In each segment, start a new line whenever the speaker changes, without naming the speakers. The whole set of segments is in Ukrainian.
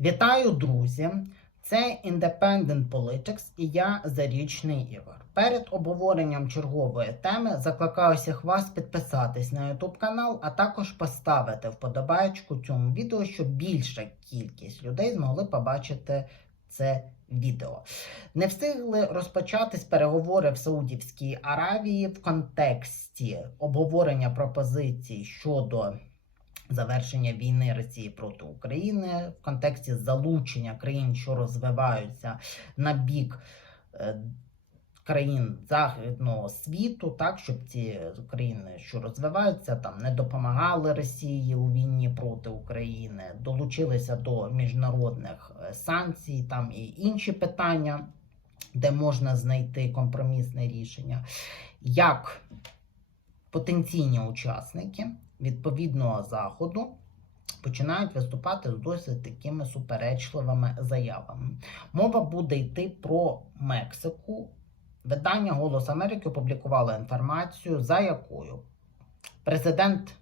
Вітаю, друзі! Це Independent Politics і я Зарічний Ігор. Перед обговоренням чергової теми закликаю всіх вас підписатись на YouTube канал, а також поставити вподобайку цьому відео, щоб більша кількість людей змогли побачити це відео. Не встигли розпочатись переговори в Саудівській Аравії в контексті обговорення пропозицій щодо завершення війни Росії проти України в контексті залучення країн, що розвиваються на бік е, країн західного світу, так щоб ці країни, що розвиваються, там не допомагали Росії у війні проти України, долучилися до міжнародних е, санкцій, там і інші питання, де можна знайти компромісне рішення. Як потенційні учасники відповідного заходу починають виступати з досить такими суперечливими заявами. Мова буде йти про Мексику. Видання Голос Америки опублікувало інформацію, за якою президент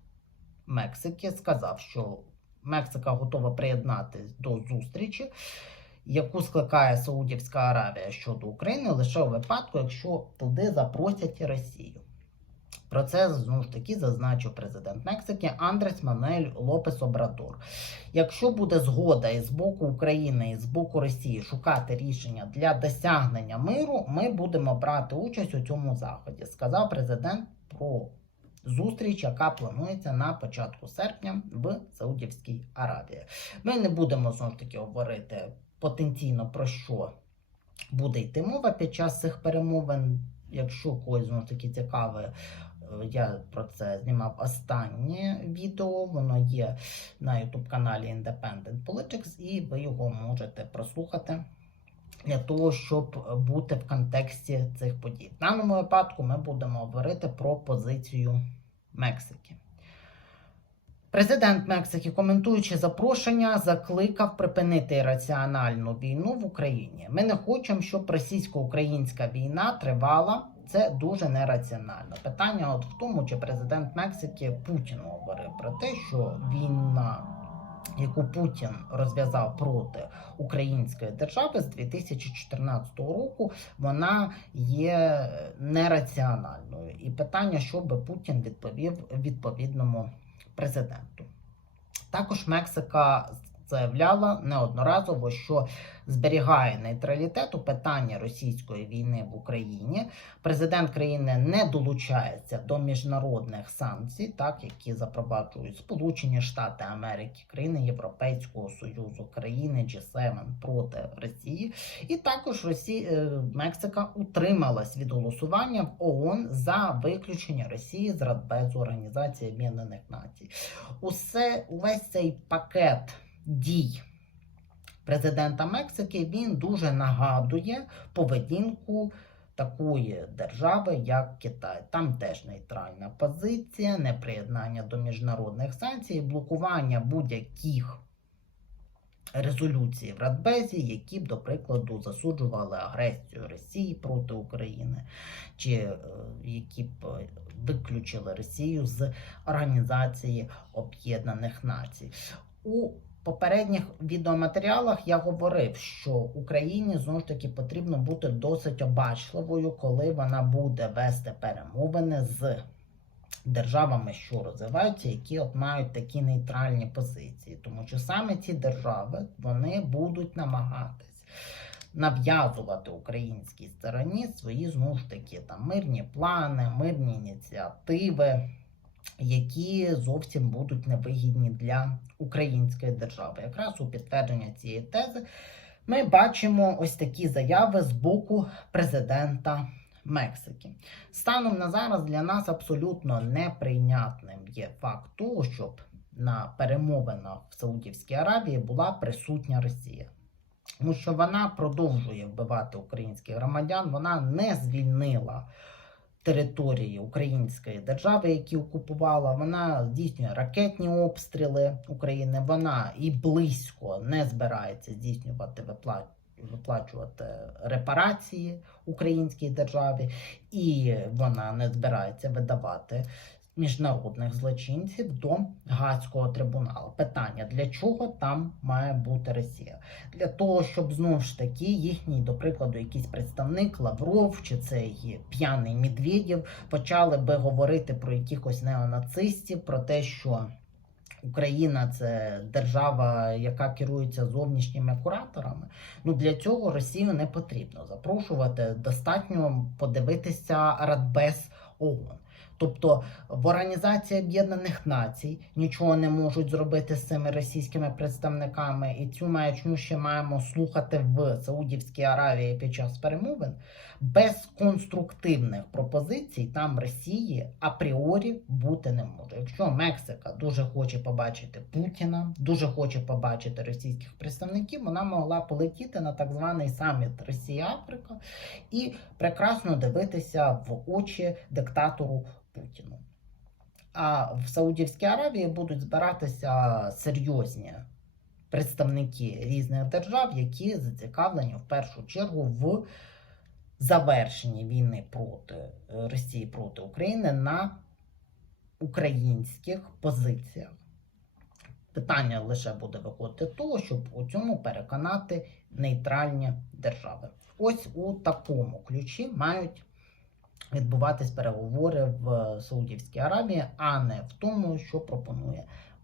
Мексики сказав, що Мексика готова приєднатись до зустрічі, яку скликає Саудівська Аравія щодо України лише у випадку, якщо туди запросять Росію. Про це знову ж таки зазначив президент Мексики Андрес Мануель Лопес Обрадор. Якщо буде згода і з боку України, і з боку Росії шукати рішення для досягнення миру, ми будемо брати участь у цьому заході, сказав президент про зустріч, яка планується на початку серпня в Саудівській Аравії. Ми не будемо знову ж таки говорити потенційно про що буде йти мова під час цих перемовин. Якщо когось знову таки цікаве, я про це знімав останнє відео. Воно є на YouTube каналі Independent Politics, і ви його можете прослухати для того, щоб бути в контексті цих подій. В даному випадку ми будемо говорити про позицію Мексики. Президент Мексики, коментуючи запрошення, закликав припинити раціональну війну в Україні. Ми не хочемо, щоб російсько-українська війна тривала. Це дуже нераціонально. Питання от в тому, чи президент Мексики Путін говорив про те, що війна, яку Путін розв'язав проти української держави з 2014 року, вона є нераціональною. І питання, що би Путін відповів відповідному президенту. Також Мексика заявляла неодноразово, що зберігає нейтралітет у питанні російської війни в Україні. Президент країни не долучається до міжнародних санкцій, так які запроваджують Сполучені Штати Америки, країни Європейського Союзу, країни G7 проти Росії. І також Росія Мексика утрималась від голосування в ООН за виключення Росії з Радбезу Організації Об'єднаних Націй. Усе увесь цей пакет дій президента Мексики він дуже нагадує поведінку такої держави, як Китай. Там теж нейтральна позиція, неприєднання до міжнародних санкцій, блокування будь-яких. Резолюції в Радбезі, які б, до прикладу, засуджували агресію Росії проти України, чи е, які б е, виключили Росію з Організації Об'єднаних Націй. У попередніх відеоматеріалах я говорив, що Україні знову ж таки потрібно бути досить обачливою, коли вона буде вести перемовини з державами, що розвиваються, які от мають такі нейтральні позиції, тому що саме ці держави вони будуть намагатись. Нав'язувати українській стороні свої знову ж таки там мирні плани, мирні ініціативи, які зовсім будуть невигідні для української держави. Якраз у підтвердження цієї тези ми бачимо ось такі заяви з боку президента Мексики. Станом на зараз для нас абсолютно неприйнятним є факт того, щоб на перемовинах в Саудівській Аравії була присутня Росія. Тому що вона продовжує вбивати українських громадян, вона не звільнила території Української держави, які окупувала. Вона здійснює ракетні обстріли України. Вона і близько не збирається здійснювати виплату. Виплачувати репарації українській державі, і вона не збирається видавати міжнародних злочинців до Гаазького трибуналу. Питання: для чого там має бути Росія? Для того, щоб знову ж таки їхній, до прикладу, якийсь представник Лавров чи цей п'яний Медведєв почали би говорити про якихось неонацистів, про те, що. Україна це держава, яка керується зовнішніми кураторами. Ну для цього Росію не потрібно запрошувати. Достатньо подивитися Радбез ООН. Тобто в Організації Об'єднаних Націй нічого не можуть зробити з цими російськими представниками, і цю маячню ще маємо слухати в Саудівській Аравії під час перемовин. Без конструктивних пропозицій там Росії апріорі бути не може. Якщо Мексика дуже хоче побачити Путіна, дуже хоче побачити російських представників, вона могла полетіти на так званий саміт Росія-Африка і прекрасно дивитися в очі диктатору Путіну. А в Саудівській Аравії будуть збиратися серйозні представники різних держав, які зацікавлені в першу чергу в завершенні війни проти е, Росії проти України на українських позиціях. Питання лише буде виходити того, щоб у цьому переконати нейтральні держави. Ось у такому ключі мають відбуватись переговори в Саудівській Аравії, а не в тому, що пропонує